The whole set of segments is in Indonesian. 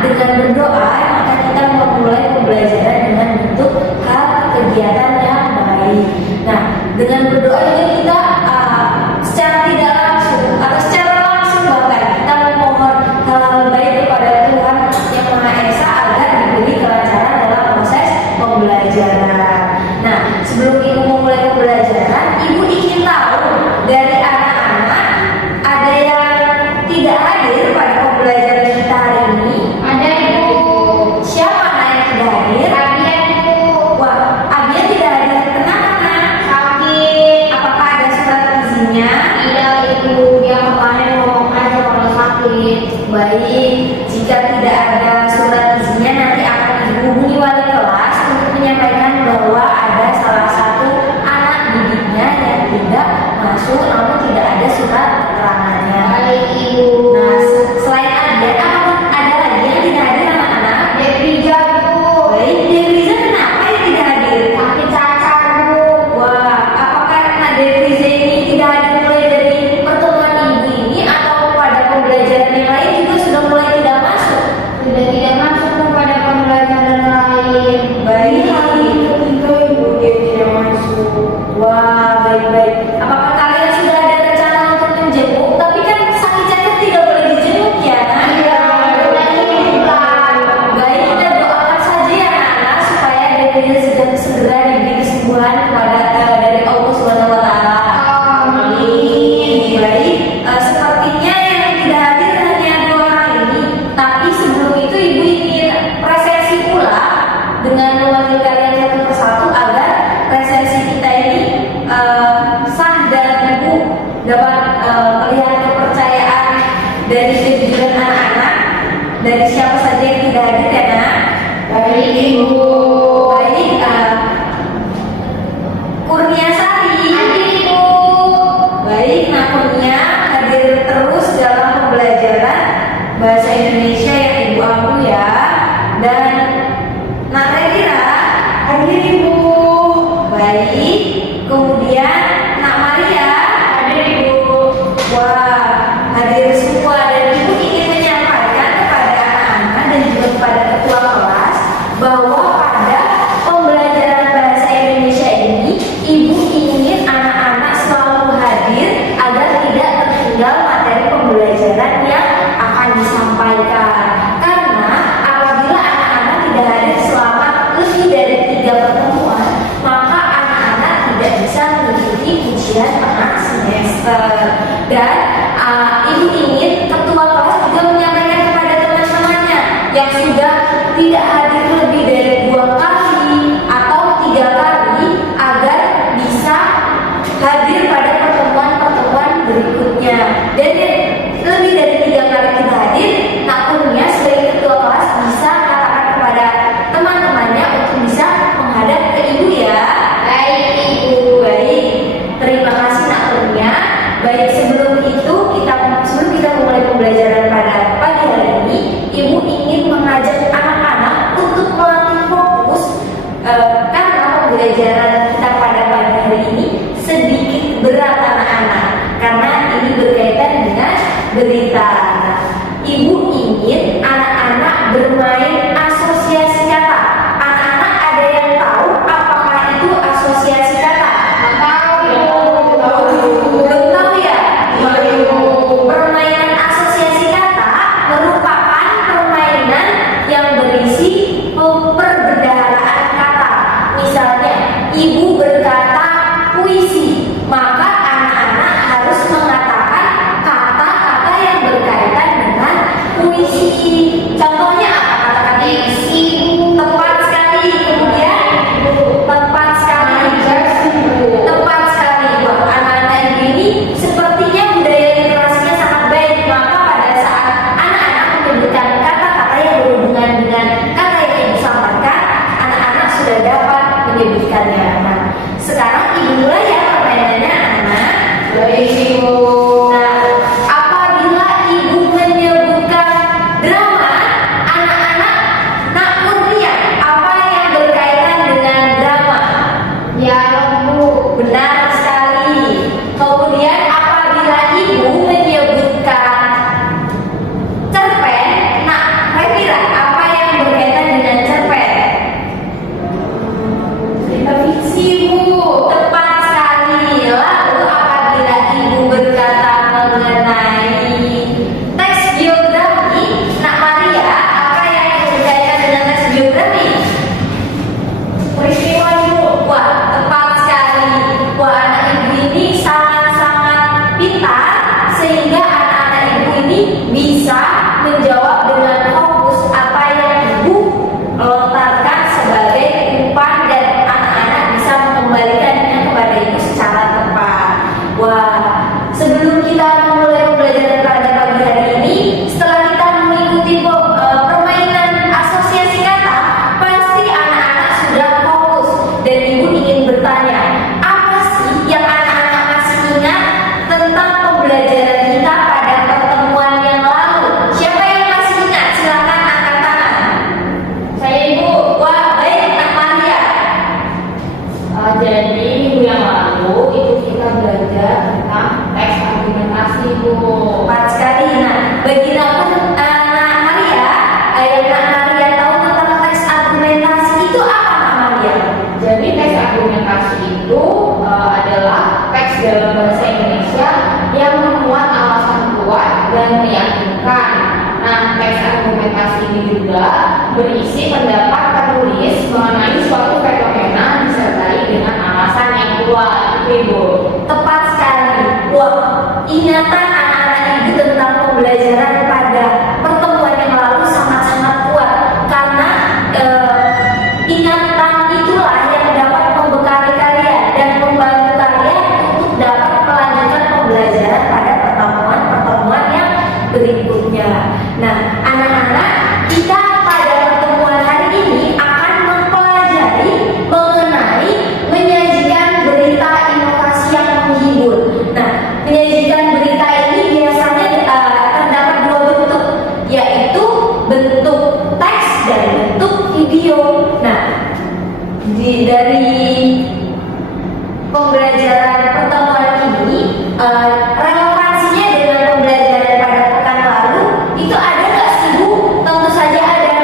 dengan berdoa maka kita memulai pembelajaran dengan bentuk hal kegiatan yang baik. Nah, dengan berdoa juga kita secara tidak langsung atau secara langsung bahkan kita memohon hal-hal baik kepada Tuhan yang Maha Esa agar diberi kelancaran dalam proses pembelajaran. Nah, sebelum ibu memulai pembelajaran, ibu ingin tahu dari anak-anak ada yang tidak hadir pada pembelajaran kita hari ini? Ada ibu. Siapa anak yang tidak hadir? Abian ibu. Wah, Abian tidak hadir. Kenapa? Sakit. Apakah ada surat izinnya? Tidak ibu. Dia kemarin ngomong aja kalau sakit. Baik, jika tidak ada surat izinnya nanti akan dihubungi wali kelas untuk menyampaikan bahwa ada salah satu anak didiknya yang tidak masuk namun tidak ada surat keterangannya. Baik ibu. Nah, selain apakah ada lagi yang tidak hadir anak-anak? Deprija bu. Baik, Devriza kenapa yang tidak hadir? Sakit cacar bu. Wah, apakah anak Devriza ini tidak hadir mulai dari pertemuan ibu ini atau pada pembelajaran yang lain juga sudah mulai tidak masuk? Sudah tidak masuk kepada pembelajaran lain. Baik. Ketiga ibu dia tidak masuk. Wah, baik-baik. Apakah kalian sudah ada rencana untuk menjenguk? Tapi kan sakit cacat tidak boleh dijenguk ya. Iya. Baik, kita doakan saja ya anak-anak supaya Devriza segera diberi kesembuhan kepada dari Allah Subhanahu Wa Taala. Amin. Baik, sepertinya yang tidak hadir hanya 2 orang ini. Tapi sebelum itu ibu ingin presentasi pula dengan memanggil kalian satu persatu agar presensi kita ini sah dan ibu dapat melihat kepercayaan dari kejujuran anak-anak dari siapa saja yang tidak hadir ya nak. Baik ibu. Baik, Kurnia Sari. Hadir ibu. Baik, nah Kurnia hadir terus dalam pembelajaran bahasa Indonesia yang ibu ampu ya. Dan Narendra hadir ibu. Baik, kemudian Nak Maria Hadir ibu. wah hadir semua dan ibu ingin menyampaikan kepada anak-anak dan juga kepada ketua kelas bahwa pada pembelajaran bahasa Indonesia ini ibu ingin anak-anak selalu hadir agar tidak tertinggal materi pembelajaran yang akan disampaikan. Karena apabila anak-anak tidak hadir selama lebih dari 3 pertemuan, maka anak-anak tidak bisa mengikuti ujian tengah semester. Dan ibu ingin ketua kelas juga menyampaikan kepada teman-temannya yang sudah tidak hadir lebih dari 2 kali atau 3 kali agar bisa hadir pada pertemuan-pertemuan berikutnya. Dan yang lebih dari 3 kali tidak hadir, nakunnya sebagai ketua kelas bisa katakan kepada teman-temannya untuk bisa menghadap ke ibu ya. Baik ibu. Baik, terima kasih nakunnya. Baik, sebelum kita memulai pembelajaran pada pagi hari ini, ibu ingin mengajak anak-anak untuk melatih fokus karena pembelajaran kita pada pagi hari ini sedikit berat anak-anak karena ini berkaitan dengan berita. Ibu ingin anak-anak bermain asosiasi kata. Anak-anak ada yang tahu apakah itu asosiasi kata? Nggak tahu ibu. Belum tahu ya? Permainan asosiasi kata merupakan permainan yang berisi perbendaharaan kata. Misalnya, ibu berkata puisi, maka anak-anak harus mengatakan kata-kata yang berkaitan dengan puisi. Contohnya apa kata-kata puisi? Tepat sekali. Kemudian tepat sekali. Tepat sekali. Wah, anak-anak ini sepertinya budaya literasinya sangat baik. Maka pada saat anak-anak menyebutkan kata-kata yang berhubungan dengan kata yang ibu sampaikan, anak-anak sudah dapat menyebutkannya. Nah, sekarang ibu mulai ya permainannya anak-anak. Baik ibu. Nah, apabila ibu menyebutkan drama, anak-anak nak Kurnia, apa yang berkaitan dengan drama? Dialog bu. Benar sekali. Kemudian apabila ibu menyebutkan cerpen, nak Revira, belajar tentang teks argumentasi, Bu. Tepat sekali. Nah, bagi anak Maria, yang Maria tahu tentang teks argumentasi itu apa, Kak Maria? Jadi teks argumentasi itu adalah teks dalam bahasa Indonesia yang memuat alasan kuat dan meyakinkan. Nah, teks argumentasi ini juga berisi pendapat penulis mengenai suatu fenomena disertai dengan alasan yang kuat, Ibu. Tepat sekali. Wah, ingatan anak-anak ibu tentang pembelajaran pada pertemuan yang lalu sangat-sangat kuat karena ingatan itulah yang dapat membekali kalian dan membantu kalian untuk dapat melanjutkan pembelajaran pada pertemuan-pertemuan yang berikutnya. Nah, anak-anak, kita pada pertemuan hari ini akan mempelajari mengenai menyajikan berita inovasi yang menghibur. Nah, menyajikan berita ini biasanya terdapat dua bentuk, yaitu bentuk teks dan bentuk video. Nah, dari pembelajaran pertemuan ini, relevansinya dengan pembelajaran pada pekan lalu itu ada nggak sih, Bu? Tentu saja ada.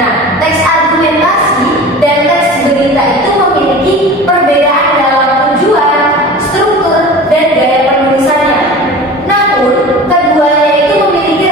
Nah, teks argumentasi dan teks berita itu memiliki perbedaan dalam tujuan, struktur, dan gaya penulisannya. Namun, keduanya itu memiliki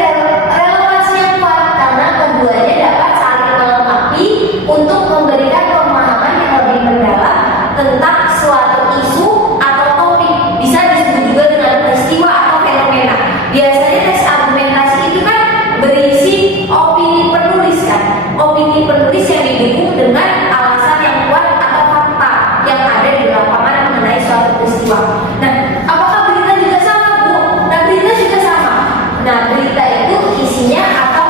relevansi yang kuat karena keduanya dapat saling melengkapi untuk memberikan pemahaman yang lebih mendalam tentang suatu isu atau topik. Bisa disebut juga dengan peristiwa atau fenomena. Biasanya teks argumentasi itu kan berisi opini penulis kan, opini penulis yang didukung dengan alasan yang kuat atau fakta yang ada di lapangan mengenai suatu peristiwa. Nah, apakah berita juga sama, Bu? Nah, berita juga sama. Nah, berita itu isinya atau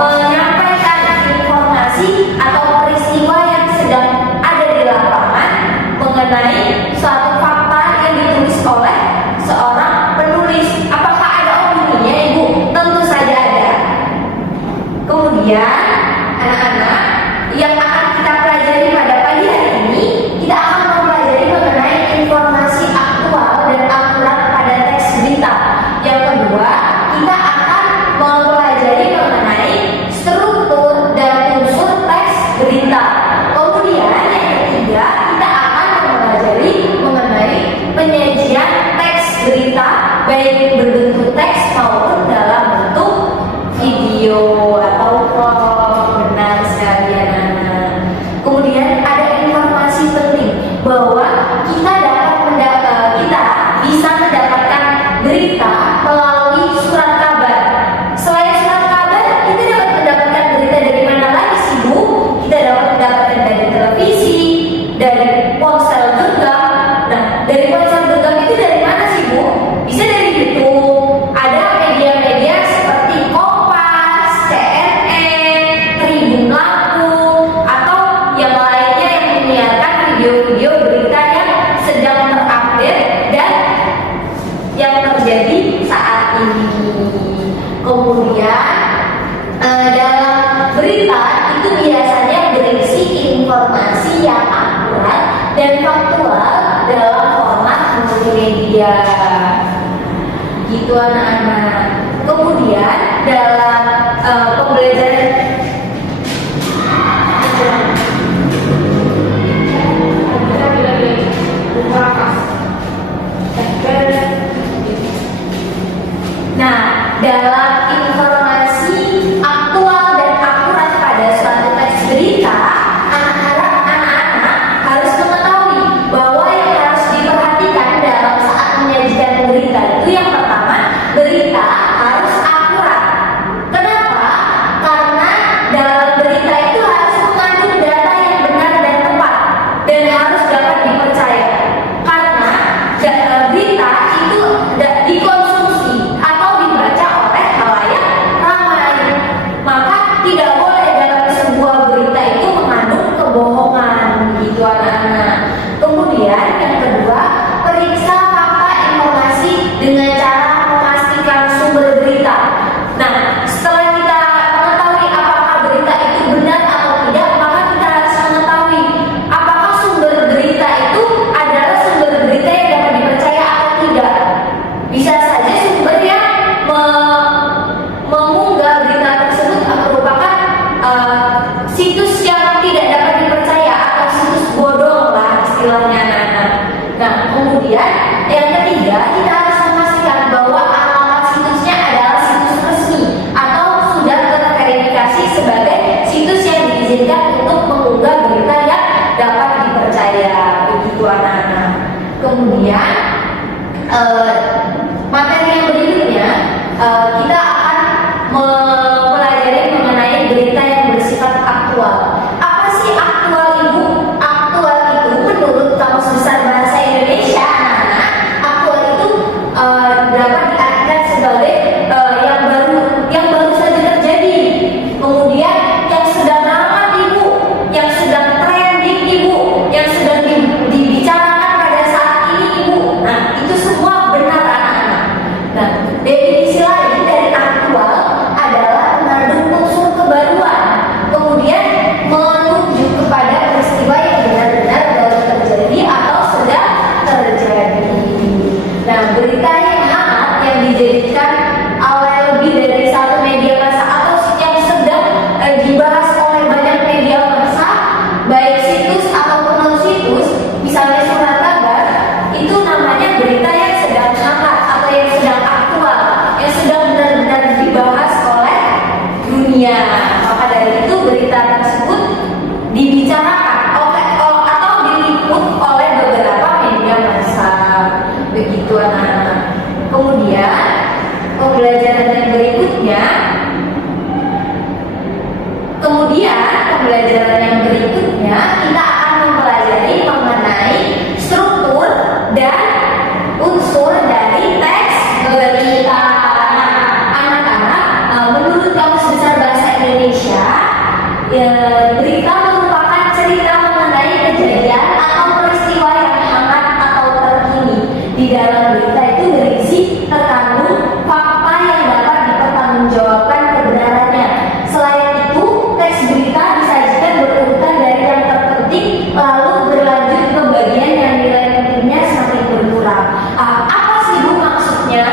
menyampaikan informasi atau peristiwa yang sedang ada di lapangan mengenai suatu fakta yang ditulis oleh seorang penulis. Apakah ada opininya, Ibu? Tentu saja ada. Kemudian, anak-anak, yang akan kita pelajari pada pagi hari ini, kita akan mempelajari mengenai informasi aktual dan akurat pada teks berita. Yang kedua, kita akan mempelajari mengenai struktur dan unsur teks berita. Kemudian, yang ketiga, kita akan mempelajari mengenai penyajian teks berita, baik berbentuk teks maupun dalam bentuk video atau vlog. Benar sekali, anak-anak. Kemudian ada informasi penting bahwa kita bisa mendapatkan berita melalui surat kabar. Selain surat kabar, kita dapat mendapatkan berita dari mana lagi sih, Bu? Kita dapat mendapatkan dari televisi, dari ponsel genggam. Nah, dari ponsel genggam itu dari mana sih, Bu? Bisa dari YouTube. Ada media-media seperti Kompas, CNN, Tribun Lampung, atau yang lainnya yang menyiarkan video-video berita yang sedang terupdate dan yang terjadi saat ini. Kemudian dalam berita itu biasanya berisi informasi yang akurat dan faktual dalam format multimedia. Gitu, anak-anak. Kemudian dalam pembelajaran dalam informasi aktual dan akurat pada suatu teks berita, anak-anak harus mengetahui bahwa yang harus diperhatikan dalam saat menyajikan berita itu yang pertama, berita harus akurat. Kenapa? Karena Kemudian yang ketiga, kita harus memastikan bahwa alamat situsnya adalah situs resmi atau sudah terverifikasi sebagai situs yang diizinkan untuk mengunggah berita yang dapat dipercaya. Begitu anak-anak. Kemudian materi yang berikutnya kita akan mempelajari mengenai berita yang bersifat aktual. Apa sih aktual, Ibu? Aktual itu menurut Kamus Besar Bahasa Indonesia, anak-anak, aktual itu dapat diartikan sebagai yang baru saja terjadi. Kemudian yang sedang hangat, Ibu, yang sedang trending, Ibu, yang sedang dibicarakan pada saat ini, Ibu. Nah, itu semua benar, anak-anak. Nah, definisi lain dari aktual adalah mengandung unsur kebaruan, kemudian menunjuk kepada peristiwa yang benar-benar baru terjadi atau sedang terjadi. Nah, berita yang hangat yang dijadikan oleh lebih dari satu media massa atau yang sedang dibahas oleh banyak media massa, baik situs ataupun non situs, misalnya surat kabar, itu namanya berita yang sedang hangat atau yang sedang aktual, yang sedang benar-benar dibahas oleh dunia. Maka dari itu berita tersebut dibicarakan atau diliput oleh beberapa media massa. Begitu anak-anak. Kemudian pembelajaran yang berikutnya kita akan mempelajari mengenai struktur dan unsur dari teks berita. Anak-anak, menurut Kamus Besar Bahasa Indonesia, berita merupakan cerita mengenai kejadian atau peristiwa yang hangat atau terkini. Di dalam berita itu berisi terkandung fakta yang dapat dipertanggungjawabkan kebenarannya. Selain itu, teks berita disajikan berurutan dari yang terpenting lalu berlanjut ke bagian yang nilai pentingnya semakin berkurang. Apa sih, Bu, maksudnya?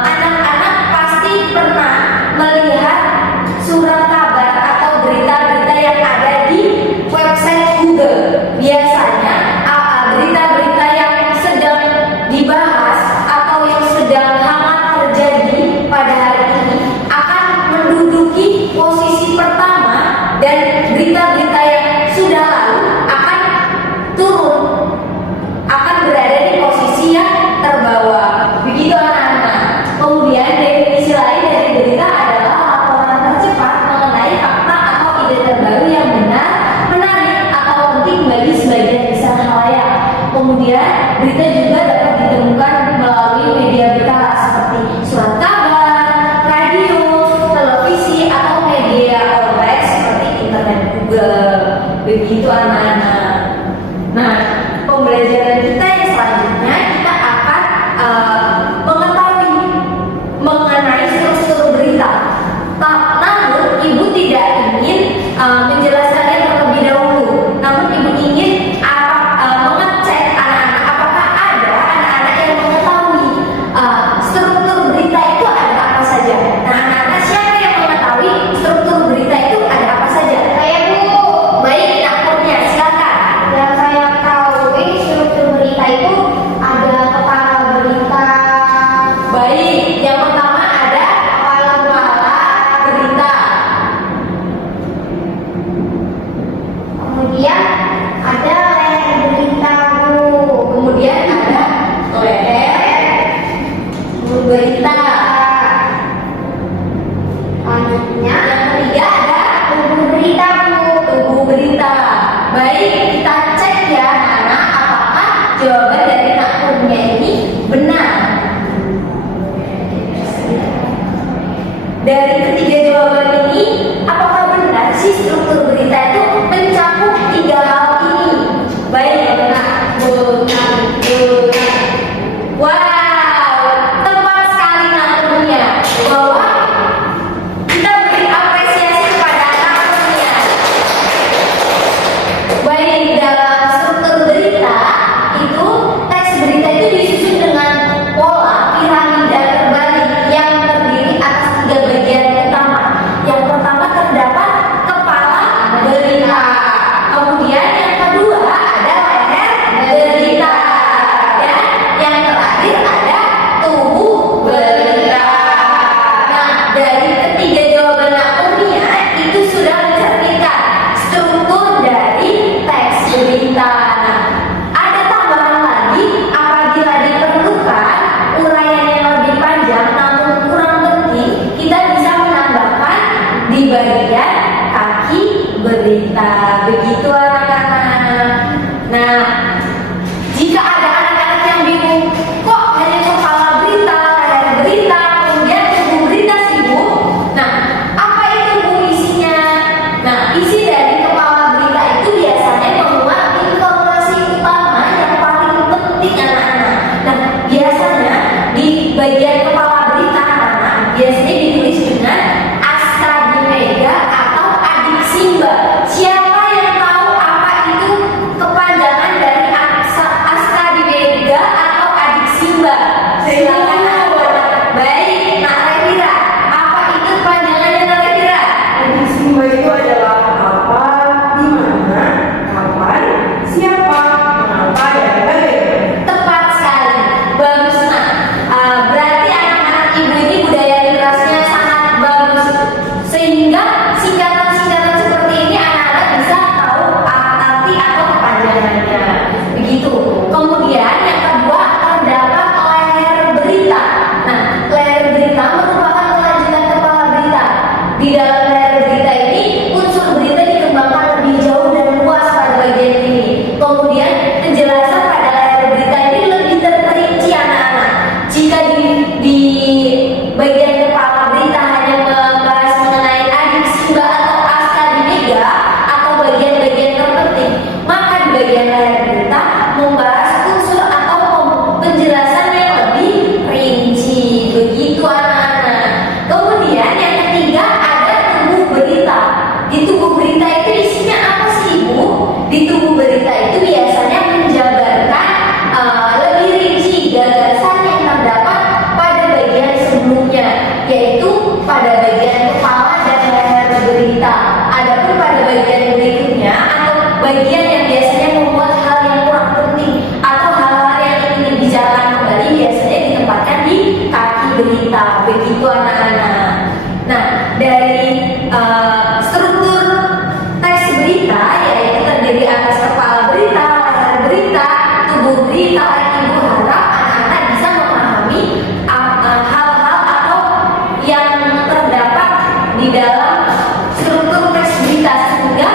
Anak-anak pasti pernah melihat surat kabar atau berita-berita yang ada di website Google. Biasanya berita-berita yang sedang dibahas atau yang sedang hangat terjadi pada hari ini akan menduduki posisi pertama, dan berita-berita yang sudah lalu akan turun, akan berada di posisi yang terbawah. Begitu anak-anak. Kemudian definisi lain dari berita adalah laporan tercepat mengenai fakta atau ide terbaru yang benar, menarik atau penting bagi sebagian besar khalayak. Kemudian berita juga dapat ditemukan melalui media berita seperti surat kabar, radio, televisi, atau media online seperti internet juga. Begitu anak-anak. Nah, pembelajaran kita yang selanjutnya kita akan mengetahui mengenai struktur berita. Namun Ibu tidak ingin menjelaskannya terlebih dahulu. Namun Ibu ingin mengecek anak-anak apakah ada anak-anak yang mengetahui berita. Begitu anak-anak. Nah, dari struktur teks berita yaitu terdiri atas kepala berita, layar berita, tubuh berita. Ibu harap anak-anak bisa memahami hal-hal atau yang terdapat di dalam struktur teks berita sehingga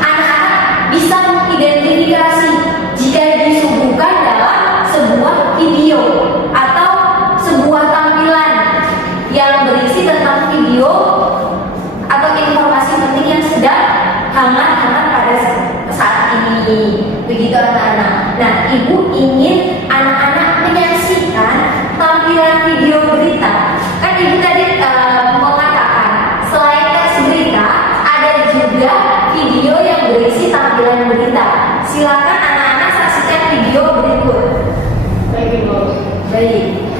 anak-anak bisa mengidentifikasi jika disuguhkan dalam sebuah video atau sebuah tampilan yang berisi tentang video atau informasi penting yang sedang hangat-hangat pada saat ini. Begitu anak-anak. Nah, ibu ingin anak-anak menyaksikan tampilan video berita. Kan ibu tadi mengatakan selain teks berita ada juga video yang berisi tampilan berita. Silakan anak-anak saksikan video berikut. Baik, Ibu. Baik.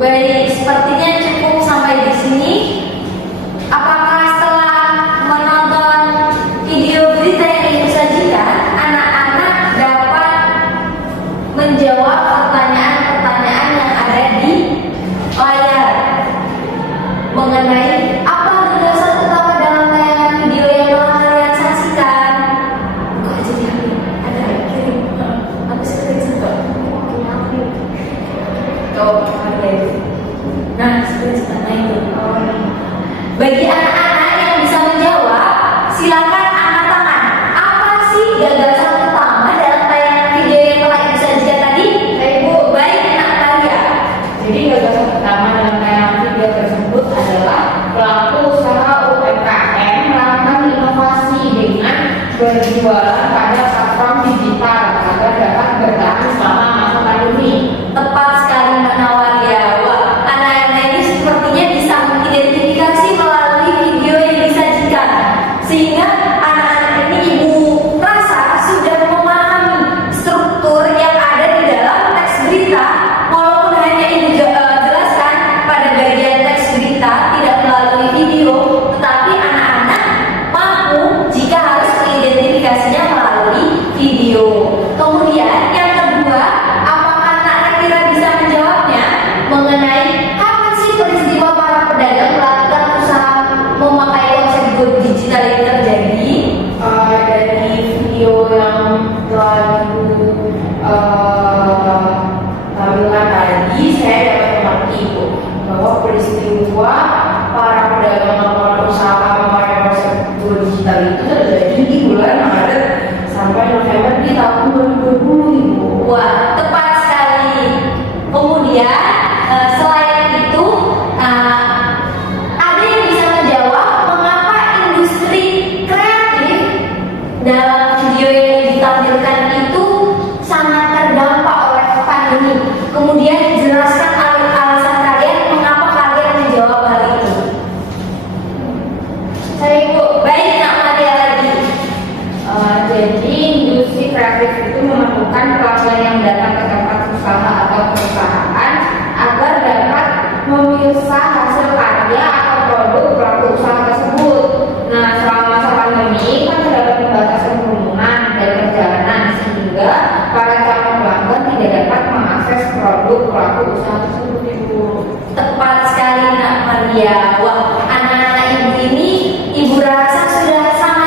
Baik, sepertinya cukup sampai di sini. Apakah setelah menonton video berita yang ibu sajikan, anak-anak dapat menjawab pertanyaan-pertanyaan yang ada di layar mengenai apa gagasan utama dalam tayangan video yang telah kalian saksikan? Buka aja di HP. Ada kirim. Aku sekali sempat. Nah, sebenarnya itu. Bagi anak-anak yang bisa menjawab, silakan angkat tangan. Apa sih gagasan utama dalam tayangan video yang telah ibu sajikan tadi? Ibu. Baik, Nak Maria. Jadi gagasan pertama dalam tayangan video tersebut adalah pelaku usaha UMKM melakukan inovasi dengan berjualan pada platform digital agar dapat bertahan selama masa pandemi. Tepat sekali, Mbak Nawaria. Wah, anak-anak ini sepertinya bisa mengidentifikasi melalui video yang disajikan, sehingga anak-anak ini ibu rasa sudah memahami struktur yang ada di dalam teks berita, walaupun hanya ibu jelaskan pada bagian teks berita tidak melalui video, tetapi anak-anak mampu jika harus mengidentifikasinya melalui video. Kemudian yang kedua, apakah anak-anak kira bisa menjawabnya mengenai kapan sih peristiwa para pedagang melakukan usaha memakai konsep go digital ini terjadi? Dari video yang telah Ibu tampilkan tadi, saya dapat mengerti Ibu bahwa peristiwa para pedagang melakukan usaha memakai konsep go digital itu terjadi di bulan Maret sampai November di tahun 2020 Ibu. Wah, tepat sekali. Kemudian selain itu ada yang bisa menjawab mengapa industri kreatif dalam video yang ditampilkan itu sangat terdampak oleh pandemi. Kemudian jelaskan alasan kalian mengapa kalian menjawab hal itu. Saya Ibu. Baik, Nak Maria lagi. Jadi industri kreatif itu memerlukan pelanggan yang datang ke tempat usaha atau perusahaan agar dapat memirsa hasil karya atau produk pelaku usaha tersebut. Nah, selama masa pandemi kan terdapat pembatasan kerumunan dan perjalanan sehingga para calon pelanggan tidak dapat mengakses produk pelaku usaha tersebut Ibu. Tepat sekali, Nak Maria. Wah, anak-anak ibu ini ibu rasa sudah sangat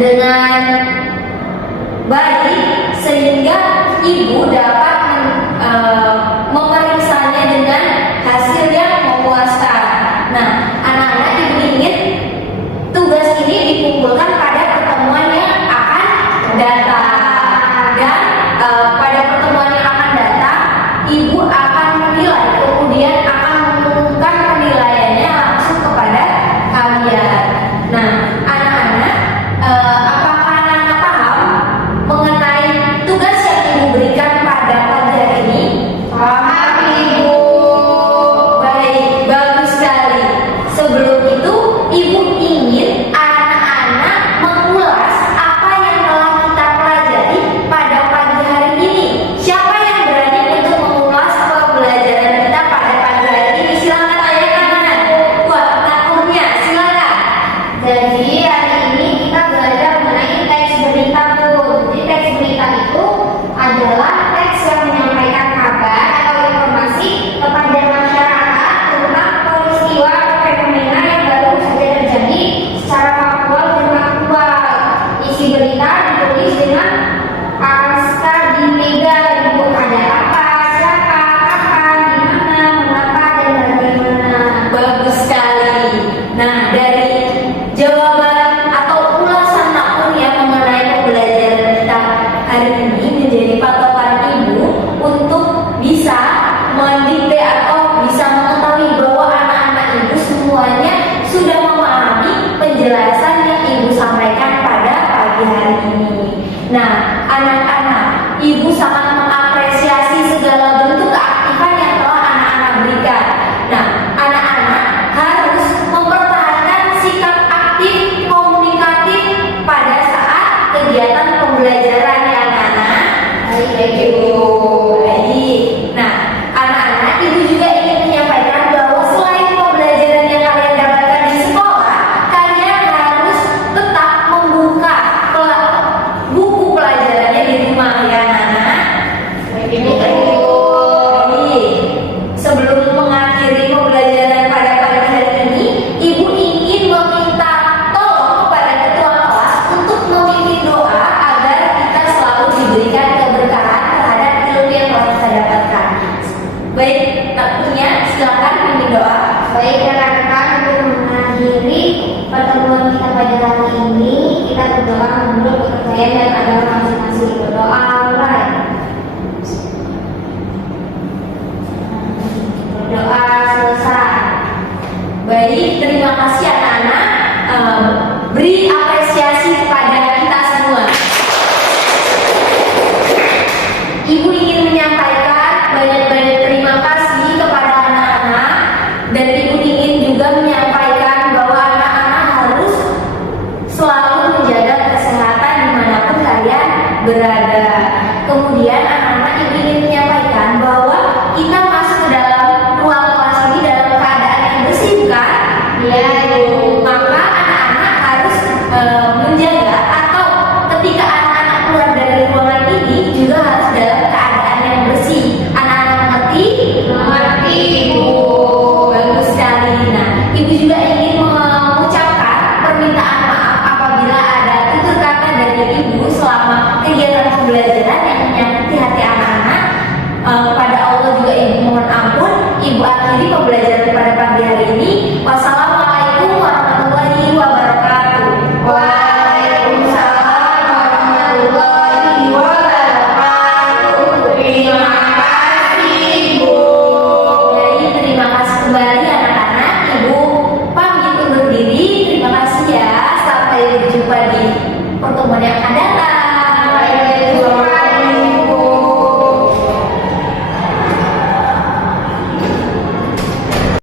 dengan baik sehingga ibu dapat memeriksanya dengan hasil yang memuaskan. Nah, anak-anak ibu ingin tugas ini dikumpulkan pada pertemuan yang akan datang, dan pada pertemuan yang akan datang ibu akan menilai, kemudian akan mengumumkan penilaiannya langsung kepada kalian. Nah, anak-anak, apakah anak-anak paham mengenai tugas yang ibu berikan pada pagi hari ini? Paham, Ibu. Baik, bagus sekali. Sebelum itu, ibu ingin anak-anak mengulas apa yang telah kita pelajari pada pagi hari ini. Siapa yang berani untuk mengulas pembelajaran kita pada pagi hari ini? Silakan ayah kanan. Wah, takutnya, silakan. Jadi hari ini kita belajar mengenai teks berita, Bu. Jadi teks berita itu adalah teks yang menyampaikan kabar atau informasi kepada masyarakat tentang peristiwa atau fenomena yang baru saja terjadi secara faktual dan aktual. Isi berita ditulis dengan angka di mega, Ibu. Ada apa, siapa, kapan, di mana, mengapa, dan bagaimana. Bagus sekali. Nah, dari jawaban atau ulasan Nakun yang mengenai pembelajaran kita hari ini menjadi patokan ibu untuk bisa mendikte atau bisa mengetahui bahwa anak-anak ibu semuanya sudah memahami penjelasan yang ibu sampaikan pada pagi hari ini. Nah, anak-anak, ibu sangat mengapresiasi segala bentuk keaktifan yang telah anak-anak berikan. Nah, anak-anak harus mempertahankan sikap aktif komunikatif pada saat kegiatan pembelajaran ya anak-anak. Baik, Ibu. Baik. Nah, anak-anak, ibu juga ingin menyampaikan bahwa selain pembelajaran yang kalian dapatkan di sekolah, kalian harus tetap membuka buku pelajarannya di rumah ya anak-anak. Baik, Ibu. Baik. Sebelum mengakhiri pembelajaran pada pagi hari ini, ibu ingin meminta tolong kepada ketua kelas untuk memimpin doa agar kita selalu diberikan keberkahan terhadap ilmu yang telah kita dapatkan. Baik, takutnya silakan pimpin doa. Baik rekan-rekan, untuk mengakhiri pertemuan kita pada hari ini, kita berdoa menurut kepercayaan dan agama masing-masing. Berdoa mulai. Berdoa selesai. Baik, terima kasih anak-anak. Beri apresiasi kepada kita semua. Ibu ingin menyampaikan banyak-banyak terima kasih kepada anak-anak, dan ibu ingin juga menyampaikan bahwa anak-anak harus selalu menjaga kesehatan dimanapun kalian berada. Kemudian anak-anak, ibu ingin menyampaikan bahwa kita masuk ke dalam ruang kelas ini dalam keadaan yang bersih, bukan? Iya, Ibu. Maka anak-anak harus menjaga